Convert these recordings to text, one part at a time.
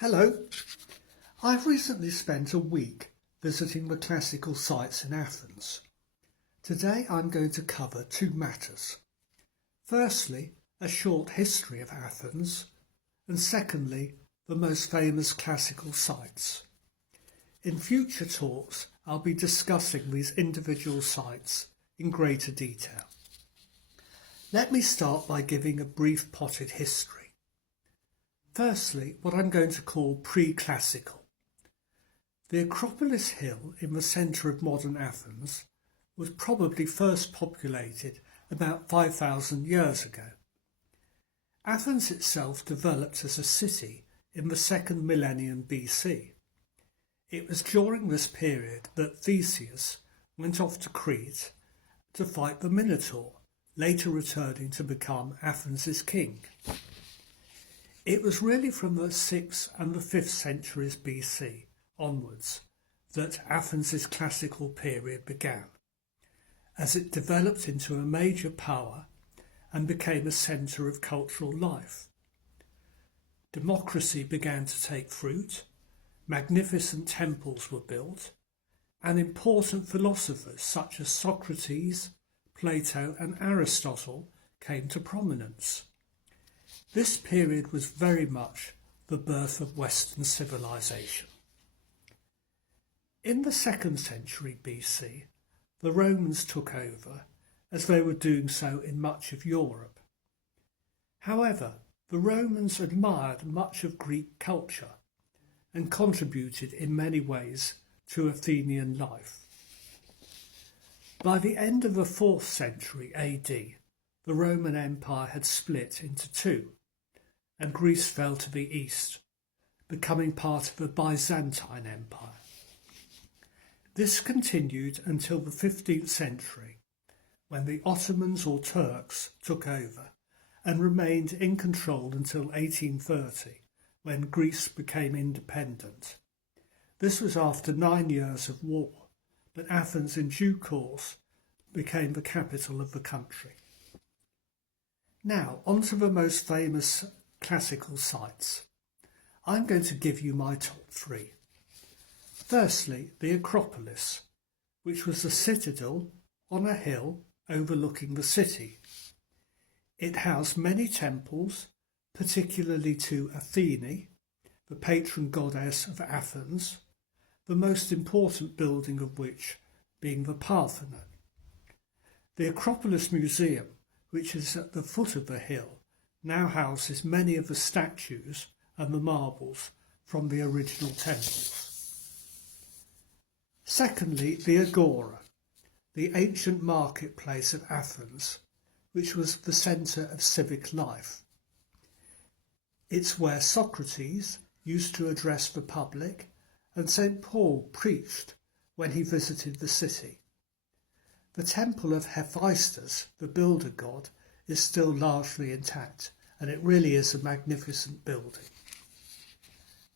Hello. I've recently spent a week visiting the classical sites in Athens. Today I'm going to cover two matters. Firstly, a short history of Athens, and secondly, the most famous classical sites. In future talks, I'll be discussing these individual sites in greater detail. Let me start by giving a brief potted history. Firstly, what I'm going to call pre-classical. The Acropolis Hill in the centre of modern Athens was probably first populated about 5,000 years ago. Athens itself developed as a city in the second millennium BC. It was during this period that Theseus went off to Crete to fight the Minotaur, later returning to become Athens' king. It was really from the 6th and the 5th centuries BC onwards that Athens' classical period began, as it developed into a major power and became a centre of cultural life. Democracy began to take fruit, magnificent temples were built, and important philosophers such as Socrates, Plato and Aristotle came to prominence. This period was very much the birth of Western civilization. In the 2nd century BC, the Romans took over, as they were doing so in much of Europe. However, the Romans admired much of Greek culture and contributed in many ways to Athenian life. By the end of the 4th century AD, the Roman Empire had split into two, and Greece fell to the east, becoming part of the Byzantine Empire. This continued until the 15th century, when the Ottomans or Turks took over and remained in control until 1830, when Greece became independent. This was after 9 years of war, but Athens in due course became the capital of the country. Now, on to the most famous classical sites. I'm going to give you my top three. Firstly, the Acropolis, which was a citadel on a hill overlooking the city. It housed many temples, particularly to Athene, the patron goddess of Athens, the most important building of which being the Parthenon. The Acropolis Museum, which is at the foot of the hill, now houses many of the statues and the marbles from the original temples. Secondly, the Agora, the ancient marketplace of Athens, which was the centre of civic life. It's where Socrates used to address the public and St. Paul preached when he visited the city. The temple of Hephaestus, the builder god, is still largely intact, and it really is a magnificent building.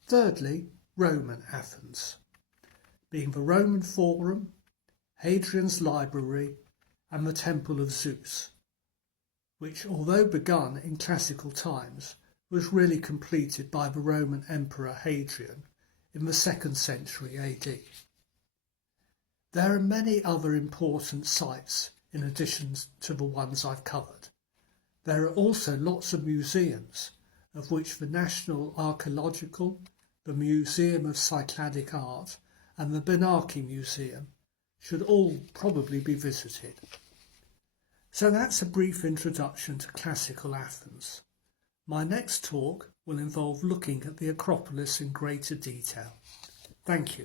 Thirdly, Roman Athens, being the Roman Forum, Hadrian's Library and the Temple of Zeus, which, although begun in classical times, was really completed by the Roman Emperor Hadrian in the 2nd century AD. There are many other important sites in addition to the ones I've covered. There are also lots of museums, of which the National Archaeological, the Museum of Cycladic Art and the Benaki Museum should all probably be visited. So that's a brief introduction to classical Athens. My next talk will involve looking at the Acropolis in greater detail. Thank you.